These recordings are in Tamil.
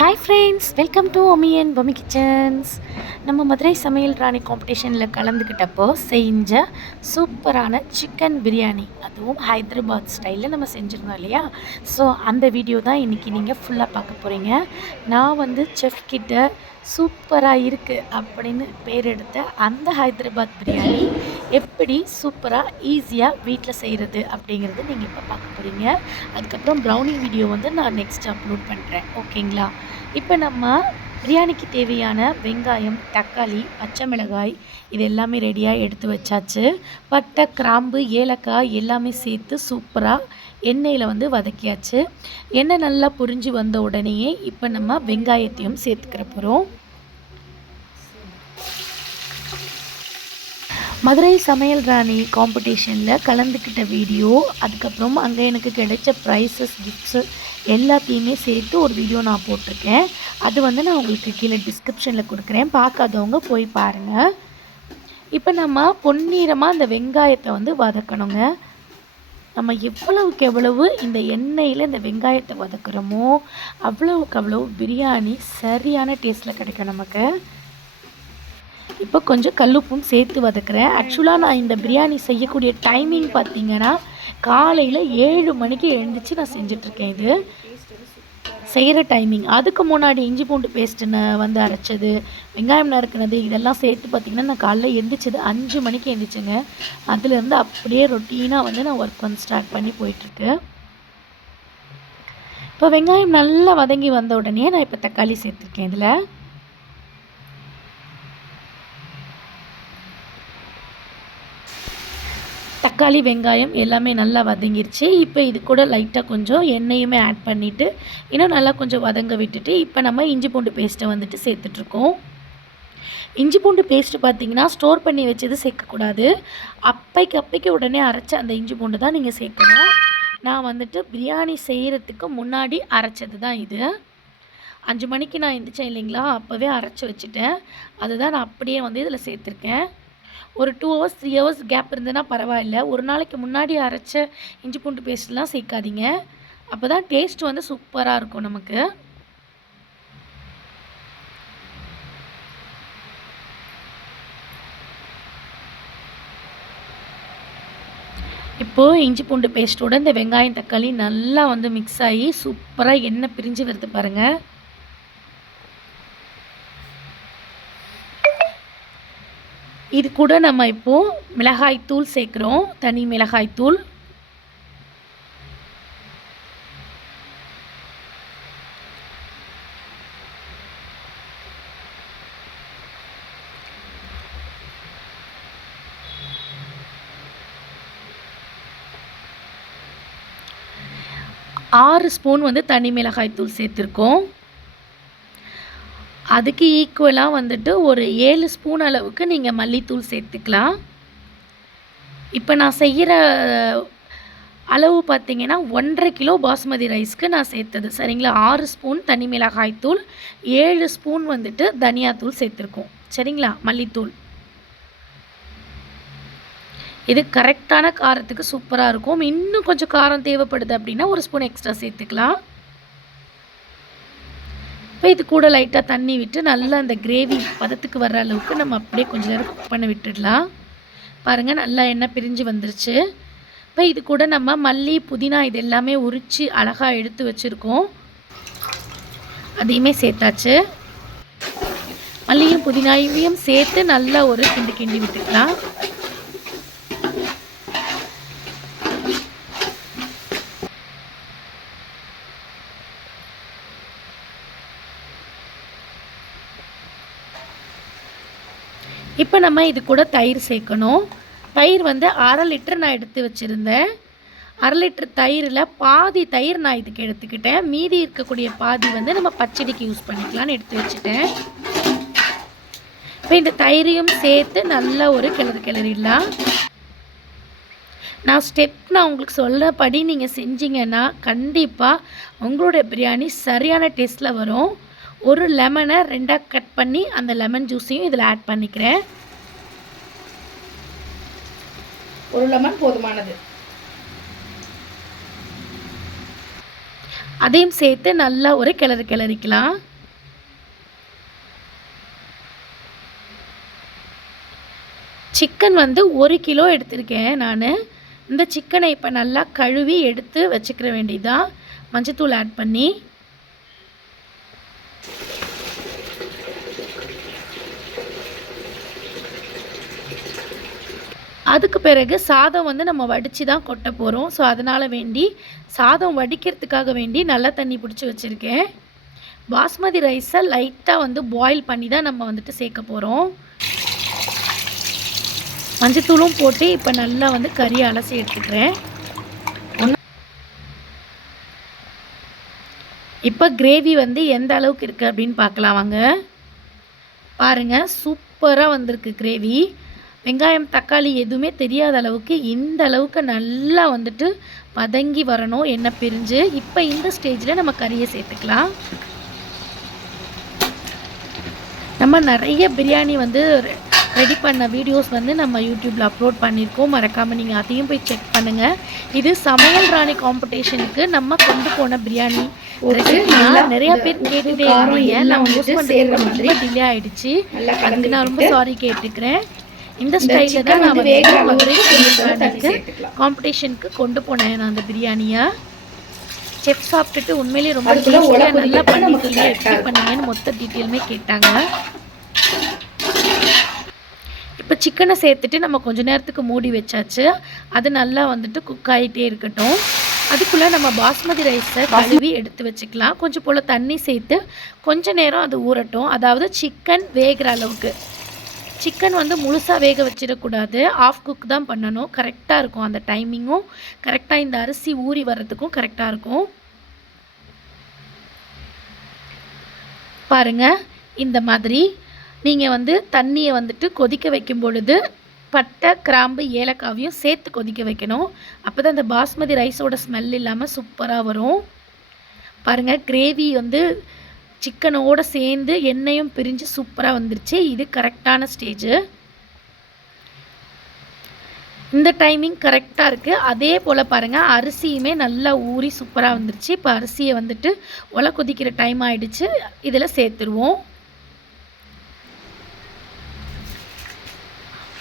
Hi friends, welcome to Omi and Pomi kitchens. நம்ம மதுரை சமையல் ராணி காம்படிஷனில் கலந்துக்கிட்டப்போ செஞ்ச சூப்பரான சிக்கன் பிரியாணி, அதுவும் ஹைதராபாத் ஸ்டைலில் நம்ம செஞ்சுருந்தோம் இல்லையா? ஸோ அந்த வீடியோ தான் இன்றைக்கி நீங்கள் ஃபுல்லாக பார்க்க போகிறீங்க. நான் செஃப் கிட்ட சூப்பராக இருக்குது அப்படின்னு பேர் எடுத்த அந்த ஹைதராபாத் பிரியாணி எப்படி சூப்பராக ஈஸியாக வீட்டில் செய்கிறது அப்படிங்கிறது நீங்கள் இப்போ பார்க்க போகிறீங்க. அதுக்கப்புறம் ப்ரௌனி வீடியோ நான் நெக்ஸ்ட் அப்லோட் பண்ணுறேன், ஓகேங்களா? இப்போ நம்ம பிரியாணிக்கு தேவையான வெங்காயம், தக்காளி, பச்சை மிளகாய் இது எல்லாமே ரெடியாக எடுத்து வச்சாச்சு. பட்டை, கிராம்பு, ஏலக்காய் எல்லாமே சேர்த்து சூப்பராக எண்ணெயில் வதக்கியாச்சு. எண்ணெய் நல்லா பொரிஞ்சு வந்த உடனேயே இப்போ நம்ம வெங்காயத்தையும் சேர்த்துக்கிற போகிறோம். மதுரை சமையல் ராணி காம்படிஷனில் கலந்துக்கிட்ட வீடியோ, அதுக்கப்புறம் அங்கே எனக்கு கிடைச்ச ப்ரைஸஸ், கிஃப்ட்ஸு எல்லாத்தையுமே சேர்த்து ஒரு வீடியோ நான் போட்டிருக்கேன். அது நான் உங்களுக்கு கீழே டிஸ்கிரிப்ஷனில் கொடுக்குறேன், பார்க்காதவங்க போய் பாருங்கள். இப்போ நம்ம பொன்னிறமாக அந்த வெங்காயத்தை வதக்கணுங்க. நம்ம எவ்வளவுக்கு எவ்வளவு இந்த எண்ணெயில் இந்த வெங்காயத்தை வதக்குறோமோ அவ்வளவுக்கு அவ்வளவு பிரியாணி சரியான டேஸ்ட்டில் கிடைக்கும் நமக்கு. இப்போ கொஞ்சம் கல்லுப்பும் சேர்த்து வதக்குறேன். ஆக்சுவலாக நான் இந்த பிரியாணி செய்யக்கூடிய டைமிங் பார்த்திங்கன்னா காலையில் 7 மணிக்கு எழுந்திரிச்சு நான் செஞ்சிட்ருக்கேன். இது செய்கிற டைமிங். அதுக்கு முன்னாடி இஞ்சி பூண்டு பேஸ்ட்டு அரைச்சது, வெங்காயம் நறுக்குனது இதெல்லாம் சேர்த்து பார்த்திங்கன்னா நான் காலையில் எழுந்திரிச்சது 5 மணிக்கு எழுந்திரிச்சேங்க. அதுலேருந்து அப்படியே ரொட்டீனாக நான் ஒர்க் ஸ்டார்ட் பண்ணி போயிட்டுருக்கு. இப்போ வெங்காயம் நல்லா வதங்கி வந்த உடனே நான் இப்போ தக்காளி சேர்த்துருக்கேன். இதில் தக்காளி, வெங்காயம் எல்லாமே நல்லா வதங்கிருச்சு. இப்போ இது கூட லைட்டாக கொஞ்சம் எண்ணெயுமே ஆட் பண்ணிவிட்டு இன்னும் நல்லா கொஞ்சம் வதங்க விட்டுட்டு இப்போ நம்ம இஞ்சி பூண்டு பேஸ்ட்டை சேர்த்துட்ருக்கோம். இஞ்சி பூண்டு பேஸ்ட்டு பார்த்திங்கன்னா ஸ்டோர் பண்ணி வச்சது சேர்க்கக்கூடாது. அப்பைக்கு உடனே அரைச்ச அந்த இஞ்சி பூண்டு தான் நீங்கள் சேர்க்கணும். நான் பிரியாணி செய்கிறதுக்கு முன்னாடி அரைச்சது தான் இது. 5 மணிக்கு நான் எழுந்திரிச்சேன் இல்லைங்களா, அப்போவே அரைச்சி வச்சுட்டேன். அதுதான் நான் அப்படியே இதில் சேர்த்துருக்கேன். ஒரு 2 ஹவர்ஸ் 3 ஹவர்ஸ் கேப் இருந்ததுன்னா பரவாயில்ல. ஒரு நாளைக்கு முன்னாடி அரைச்ச இஞ்சி பூண்டு பேஸ்ட்லாம் சேர்க்காதீங்க. அப்போ தான் டேஸ்ட் சூப்பராக இருக்கும் நமக்கு. இப்போது இஞ்சி பூண்டு பேஸ்ட்டோட இந்த வெங்காயம், தக்காளி நல்லா மிக்ஸ் ஆகி சூப்பராக எண்ணெய் பிரிஞ்சு வருது பாருங்கள். இது கூட நம்ம இப்போது மிளகாய்த்தூள் சேர்க்குறோம், தனி மிளகாய்த்தூள். ஆறு ஸ்பூன் தனி மிளகாய்த்தூள் சேர்த்துருக்கோம். அதுக்கு ஈக்குவலாக ஒரு 7 ஸ்பூன் அளவுக்கு நீங்கள் மல்லித்தூள் சேர்த்துக்கலாம். இப்போ நான் செய்கிற அளவு பார்த்திங்கன்னா 1.5 கிலோ பாஸ்மதி ரைஸ்க்கு நான் சேர்த்தது சரிங்களா. 6 ஸ்பூன் தனி மிளகாய்த்தூள், 7 ஸ்பூன் தனியாத்தூள் சேர்த்துருக்கோம் சரிங்களா, மல்லித்தூள். இது கரெக்டான காரத்துக்கு சூப்பராக இருக்கும். இன்னும் கொஞ்சம் காரம் தேவைப்படுது அப்படின்னா 1 ஸ்பூன் எக்ஸ்ட்ரா சேர்த்துக்கலாம். இப்போ இது கூட லைட்டாக தண்ணி விட்டு நல்லா அந்த கிரேவி பதத்துக்கு வர்ற அளவுக்கு நம்ம அப்படியே கொஞ்சம் நேரம் குக் பண்ண விட்டுடலாம். பாருங்கள், நல்லா எண்ணெய் பிரிஞ்சு வந்துருச்சு. இப்போ இது கூட நம்ம மல்லி, புதினா இது எல்லாமே உரித்து அழகாக எடுத்து வச்சுருக்கோம். அதையுமே சேர்த்தாச்சு. மல்லியும் புதினாவையும் சேர்த்து நல்லா ஒரு கிண்டி விட்டுக்கலாம். இப்போ நம்ம இது கூட தயிர் சேர்க்கணும். தயிர் 1/2 லிட்டர் நான் எடுத்து வச்சுருந்தேன். 1/2 லிட்டர் தயிரில் பாதி தயிர் நான் இதுக்கு எடுத்துக்கிட்டேன். மீதி இருக்கக்கூடிய பாதி நம்ம பச்சடிக்கு யூஸ் பண்ணிக்கலான்னு எடுத்து வச்சுட்டேன். இப்போ இந்த தயிரையும் சேர்த்து நல்லா ஒரு கிளறிடலாம். நான் உங்களுக்கு சொல்லப்படி நீங்கள் செஞ்சீங்கன்னா கண்டிப்பாக உங்களுடைய பிரியாணி சரியான டேஸ்ட்டில் வரும். ஒரு லெமனை 2ஆக கட் பண்ணி அந்த லெமன் ஜூஸையும் இதில் ஆட் பண்ணிக்கிறேன். ஒரு லெமன் போதுமானது. அதையும் சேர்த்து நல்லா ஒரு கிளறிக்கலாம். சிக்கன் வந்து 1 கிலோ எடுத்திருக்கேன் நான். இந்த சிக்கனை இப்போ நல்லா கழுவி எடுத்து வச்சுக்கிற வேண்டியதுதான். மஞ்சத்தூள் ஆட் பண்ணி அதுக்கு பிறகு சாதம் வந்து நம்ம வடித்து தான் கொட்ட போகிறோம். ஸோ அதனால் வேண்டி சாதம் வடிக்கிறதுக்காக வேண்டி நல்லா தண்ணி பிடிச்சி வச்சுருக்கேன். பாஸ்மதி ரைஸை லைட்டாக வந்து பாயில் பண்ணி தான் நம்ம வந்துட்டு சேர்க்க போகிறோம். மஞ்சத்தூளும் போட்டு இப்போ நல்லா வந்து கறி அலசி எடுத்துக்கிறேன். இப்போ கிரேவி வந்து எந்த அளவுக்கு இருக்குது அப்படின்னு பார்க்கலாம் வாங்க. பாருங்கள், சூப்பராக வந்திருக்கு கிரேவி. வெங்காயம் தக்காளி எதுவுமே தெரியாத அளவுக்கு இந்த அளவுக்கு நல்லா வந்துட்டு வதங்கி வரணும், எண்ணெய் பிரிஞ்சு. இப்போ இந்த ஸ்டேஜில் நம்ம கறியை சேர்த்துக்கலாம். நம்ம நிறைய பிரியாணி வந்து ரெடி பண்ண வீடியோஸ் வந்து நம்ம யூடியூப்பில் அப்லோட் பண்ணியிருக்கோம். மறக்காமல் நீங்கள் அதையும் போய் செக் பண்ணுங்கள். இது சமையல் ராணி காம்படிஷனுக்கு நம்ம கொண்டு போன பிரியாணி நிறையா பேர் கேட்டுகிட்டே இருந்தீங்க. நான் யூஸ் பண்ணுறது ரொம்ப டிலே ஆகிடுச்சு, அதுக்கு நான் ரொம்ப சாரி கேட்டுக்கிறேன். இந்த ஸ்டைலில் தான் நான் வந்து காம்படிஷனுக்கு கொண்டு போனேன் நான் அந்த பிரியாணியை. செஃப் சாப்பிட்டுட்டு உண்மையிலேயே ரொம்ப டேஸ்டியாக நல்லா பண்ணிட்டு எப்படி பண்ணீங்கன்னு மொத்த டீட்டெயிலுமே கேட்டாங்க. இப்போ சிக்கனை சேர்த்துட்டு நம்ம கொஞ்சம் நேரத்துக்கு மூடி வச்சாச்சு. அது நல்லா வந்துட்டு குக் ஆகிட்டே இருக்கட்டும். அதுக்குள்ளே நம்ம பாஸ்மதி ரைஸை கழுவி எடுத்து வச்சுக்கலாம். கொஞ்சம் போல் தண்ணி சேர்த்து கொஞ்சம் நேரம் அது ஊறட்டும். அதாவது சிக்கன் வேகிற அளவுக்கு. சிக்கன் வந்து முழுசாக வேக வச்சிடக்கூடாது, ஆஃப் குக் தான் பண்ணணும். கரெக்டாக இருக்கும், அந்த டைமிங்கும் கரெக்டாக இந்த அரிசி ஊறி வர்றதுக்கும் கரெக்டாக இருக்கும். பாருங்கள், இந்த மாதிரி நீங்கள் வந்து தண்ணியை வந்துட்டு கொதிக்க வைக்கும் பொழுது பட்டை கிராம்பு ஏலக்காவையும் சேர்த்து கொதிக்க வைக்கணும். அப்போ தான் அந்த பாஸ்மதி ரைஸோட ஸ்மெல் இல்லாமல் சூப்பராக வரும். பாருங்கள், கிரேவி வந்து சிக்கனோடு சேர்ந்து எண்ணெயும் பிரிஞ்சு சூப்பராக வந்துருச்சு. இது கரெக்டான ஸ்டேஜு. இந்த டைமிங் கரெக்டாக இருக்குது. அதே போல் பாருங்கள், அரிசியுமே நல்லா ஊறி சூப்பராக வந்துருச்சு. இப்போ அரிசியை வந்துட்டு ஒலை கொதிக்கிற டைம் ஆகிடுச்சு, இதில் சேர்த்துருவோம்.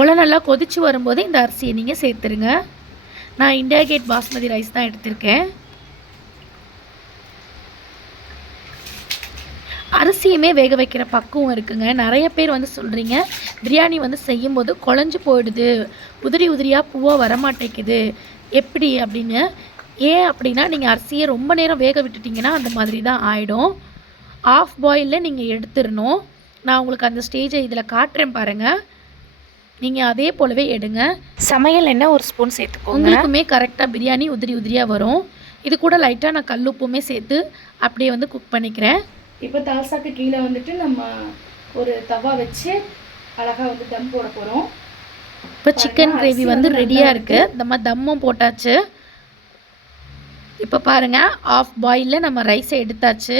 ஒலை நல்லா கொதித்து வரும்போது இந்த அரிசியை நீங்கள் சேர்த்துருங்க. நான் இண்டியா கேட் பாஸ்மதி ரைஸ் தான் எடுத்திருக்கேன். அரிசியுமே வேக வைக்கிற பக்குவம் இருக்குங்க. நிறைய பேர் வந்து சொல்கிறீங்க பிரியாணி வந்து செய்யும்போது குழஞ்சி போயிடுது, உதிரி உதிரியாக பூவாக வரமாட்டேங்குது எப்படி அப்படின்னு. ஏன் அப்படின்னா, நீங்கள் அரிசியை ரொம்ப நேரம் வேக விட்டுட்டிங்கன்னா அந்த மாதிரி தான் ஆகிடும். ஆஃப் பாயிலில் நீங்கள் எடுத்துடணும். நான் உங்களுக்கு அந்த ஸ்டேஜை இதில் காட்டுறேன் பாருங்கள். நீங்கள் அதே போலவே எடுங்க. சமையல் எண்ணெய் 1 ஸ்பூன் சேர்த்துக்கோங்க. உங்களுக்குமே கரெக்டாக பிரியாணி உதிரி உதிரியாக வரும். இது கூட லைட்டாக நான் கல்லுப்புமே சேர்த்து அப்படியே வந்து குக் பண்ணிக்கிறேன். இப்போ தால்சாக்கு கீழே வந்துட்டு நம்ம ஒரு தவா வச்சு அழகாக வந்து தம் போட போகிறோம். இப்போ சிக்கன் கிரேவி வந்து ரெடியாக இருக்குது. நம்ம தம்மும் போட்டாச்சு. இப்போ பாருங்கள், ஆஃப் பாயிலில் நம்ம ரைஸை எடுத்தாச்சு.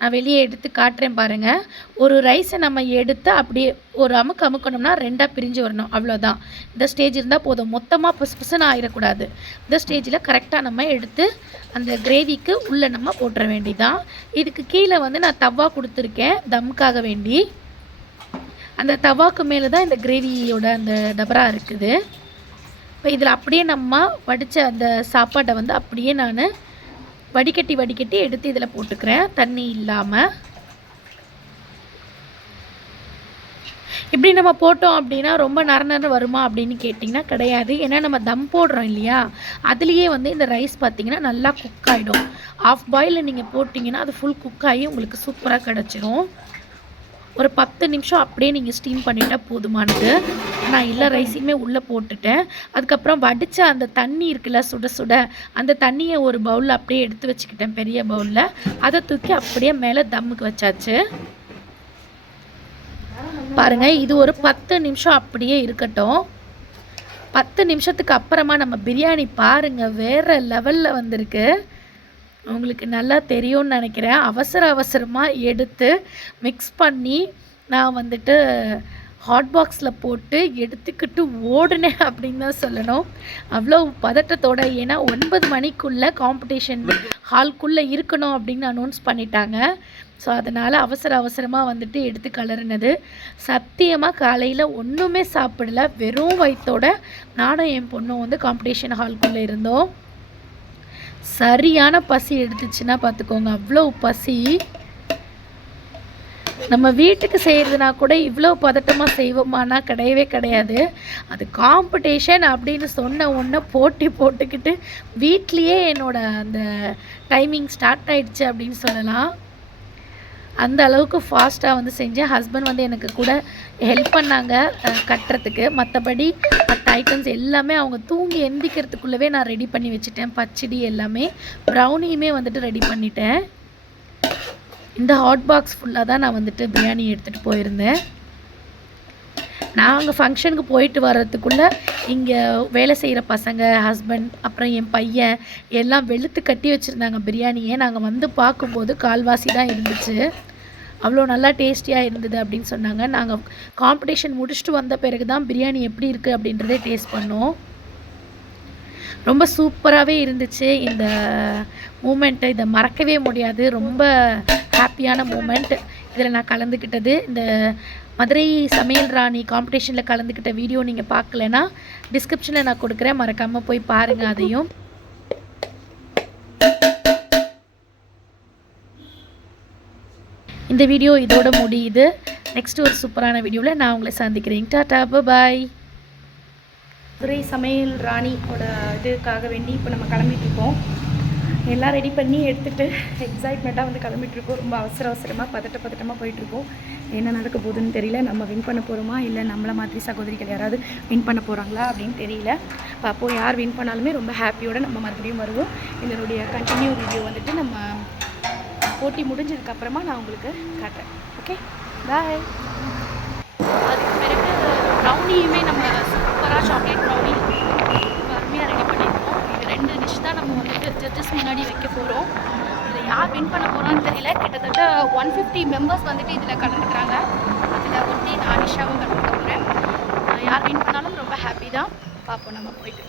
நான் வெளியே எடுத்து காட்டுறேன் பாருங்கள். ஒரு ரைஸை நம்ம எடுத்து அப்படியே ஒரு அமுக்கணும்னா 2ஆக பிரிஞ்சு வரணும், அவ்வளோதான். இந்த ஸ்டேஜ் இருந்தால் போதும். மொத்தமாக புசுன்னு ஆகிடக்கூடாது. இந்த ஸ்டேஜில் கரெக்டாக நம்ம எடுத்து அந்த கிரேவிக்கு உள்ளே நம்ம போட்டுற வேண்டிதான். இதுக்கு கீழே வந்து நான் தவா கொடுத்துருக்கேன் தம்முக்காக வேண்டி. அந்த தவாக்கு மேலே தான் இந்த கிரேவியோட அந்த டபரா இருக்குது. இப்போ இதில் அப்படியே நம்ம வடித்த அந்த சாப்பாட்டை வந்து அப்படியே நான் வடிகட்டி எடுத்து இதில் போட்டுக்கிறேன், தண்ணி இல்லாமல். இப்படி நம்ம போட்டோம் அப்படின்னா ரொம்ப நர வருமா அப்படின்னு கேட்டிங்கன்னா கிடையாது. ஏன்னா நம்ம தம் போடுறோம் இல்லையா, அதுலேயே வந்து இந்த ரைஸ் பார்த்திங்கன்னா நல்லா குக் ஆகிடும். ஆஃப் பாயிலில் நீங்கள் போட்டிங்கன்னா அது ஃபுல் குக் ஆகி உங்களுக்கு சூப்பராக கிடச்சிரும். ஒரு 10 நிமிஷம் அப்படியே நீங்கள் ஸ்டீம் பண்ணிட்டால் போதுமானது. நான் எல்லா ரைஸையுமே உள்ளே போட்டுட்டேன். அதுக்கப்புறம் வடித்த அந்த தண்ணி இருக்குல்ல, சுட சுட அந்த தண்ணியை ஒரு பவுலில் அப்படியே எடுத்து வச்சுக்கிட்டேன், பெரிய பவுலில். அதை தூக்கி அப்படியே மேலே தம்முக்கு வச்சாச்சு. பாருங்கள், இது ஒரு 10 நிமிஷம் அப்படியே இருக்கட்டும். 10 நிமிஷத்துக்கு அப்புறமா நம்ம பிரியாணி பாருங்கள் வேறு லெவலில் வந்திருக்கு. உங்களுக்கு நல்லா தெரியும்னு நினைக்கிறேன். அவசரமாக எடுத்து மிக்ஸ் பண்ணி நான் வந்துட்டு ஹாட் பாக்ஸில் போட்டு எடுத்துக்கிட்டு ஓடுனேன் அப்படின்னு தான் சொல்லணும். அவ்வளோ பதட்டத்தோட. ஏன்னா 9 மணிக்குள்ளே காம்படிஷன் ஹால்குள்ளே இருக்கணும் அப்படின்னு அனௌன்ஸ் பண்ணிட்டாங்க. ஸோ அதனால் அவசரமாக வந்துட்டு எடுத்து கலருனது. சத்தியமாக காலையில் ஒன்றுமே சாப்பிடல, வெறும் வயிற்றோட நானும் என் பொண்ணும் வந்து காம்படிஷன் ஹால்குள்ளே இருந்தோம். சரியான பசி எடுத்துச்சுன்னா பார்த்துக்கோங்க, அவ்வளோ பசி. நம்ம வீட்டுக்கு செய்கிறதுனா கூட இவ்வளோ பதட்டமாக செய்வோமானா கிடையவே கிடையாது. அது காம்படிஷன் அப்படின்னு சொன்ன உடனே போட்டி போட்டுக்கிட்டு வீட்லேயே என்னோடய அந்த டைமிங் ஸ்டார்ட் ஆகிடுச்சு அப்படின்னு சொல்லலாம். அந்த அளவுக்கு ஃபாஸ்ட்டாக வந்து செஞ்சேன். ஹஸ்பண்ட் வந்து எனக்கு கூட ஹெல்ப் பண்ணாங்க கட்டுறதுக்கு. மற்றபடி மற்ற ஐட்டம்ஸ் எல்லாமே அவங்க தூங்கி எந்திக்கிறதுக்குள்ளவே நான் ரெடி பண்ணி வச்சுட்டேன். பச்சடி எல்லாமே, ப்ரௌனியுமே வந்துட்டு ரெடி பண்ணிட்டேன். இந்த ஹாட் பாக்ஸ் ஃபுல்லாக தான் நான் வந்துட்டு பிரியாணி எடுத்துகிட்டு போயிருந்தேன். நாங்கள் ஃபங்க்ஷனுக்கு போயிட்டு வர்றதுக்குள்ளே இங்கே வேலை செய்கிற பசங்க, ஹஸ்பண்ட், அப்புறம் என் பையன் எல்லாம் வெளுத்து கட்டி வச்சுருந்தாங்க பிரியாணியை. நாங்கள் வந்து பார்க்கும்போது கால்வாசி தான் இருந்துச்சு. அவ்வளோ நல்லா டேஸ்டியாக இருந்தது அப்படின்னு சொன்னாங்க. நாங்கள் காம்படிஷன் முடிச்சுட்டு வந்த பிறகு தான் பிரியாணி எப்படி இருக்குது அப்படின்றதே டேஸ்ட் பண்ணோம். ரொம்ப சூப்பராகவே இருந்துச்சு. இந்த மூமெண்ட்டை இதை மறக்கவே முடியாது. ரொம்ப ஹாப்பியான மூமெண்ட் இதில் நான் கலந்துக்கிட்டது. இந்த மதுரை சமையல் ராணி காம்படிஷனில் கலந்துக்கிட்ட வீடியோ நீங்கள் பார்க்கலன்னா டிஸ்கிரிப்ஷனில் நான் கொடுக்குறேன், மறக்காமல் போய் பாருங்கள் அதையும். இந்த வீடியோ இதோட முடியுது. நெக்ஸ்ட் ஒரு சூப்பரான வீடியோவில் நான் உங்களை சந்திக்கிறேன். டாடா, பாய். மதுரை சமையல் ராணியோட இதுக்காக வேண்டி இப்போ நம்ம கிளம்பிட்டுருக்கோம். எல்லாம் ரெடி பண்ணி எடுத்துகிட்டு எக்ஸைட்மெண்ட்டாக வந்து கிளம்பிட்டுருக்கோம். ரொம்ப அவசரமாக பதட்டமாக போயிட்டுருக்கோம். என்ன நடக்க போகுதுன்னு தெரியல. நம்ம வின் பண்ண போகிறோமா இல்லை நம்மளை மாதிரி சகோதரிகள் யாராவது வின் பண்ண போகிறாங்களா அப்படின்னு தெரியல. அப்போது யார் வின் பண்ணாலுமே ரொம்ப ஹாப்பியோடு நம்ம மறுபடியும் வருவோம். இதனுடைய கண்டினியூ வீடியோ வந்துட்டு நம்ம போட்டி முடிஞ்சதுக்கப்புறமா நான் உங்களுக்கு காட்டுறேன். ஓகே, பாய். அதுக்கு பிறகு ப்ரௌனியுமே நம்ம சூப்பராக சாக்லேட் ப்ரௌனி அருமையாக ரெடி பண்ணியிருக்கோம். இது 2 டிஷ் தான் நம்ம வந்துட்டு ஜட்ஜஸ் முன்னாடி வைக்க போகிறோம். இதில் யார் வின் பண்ண போகிறான்னு தெரியல. கிட்டத்தட்ட 150 மெம்பர்ஸ் வந்துட்டு இதில் கலந்துக்கிறாங்க. அதில் ஒட்டி நான் அனிஷாவும் கலந்துக்க போகிறேன். யார் வின் பண்ணாலும் ரொம்ப ஹாப்பி தான். பார்ப்போம் நம்ம போயிட்டு.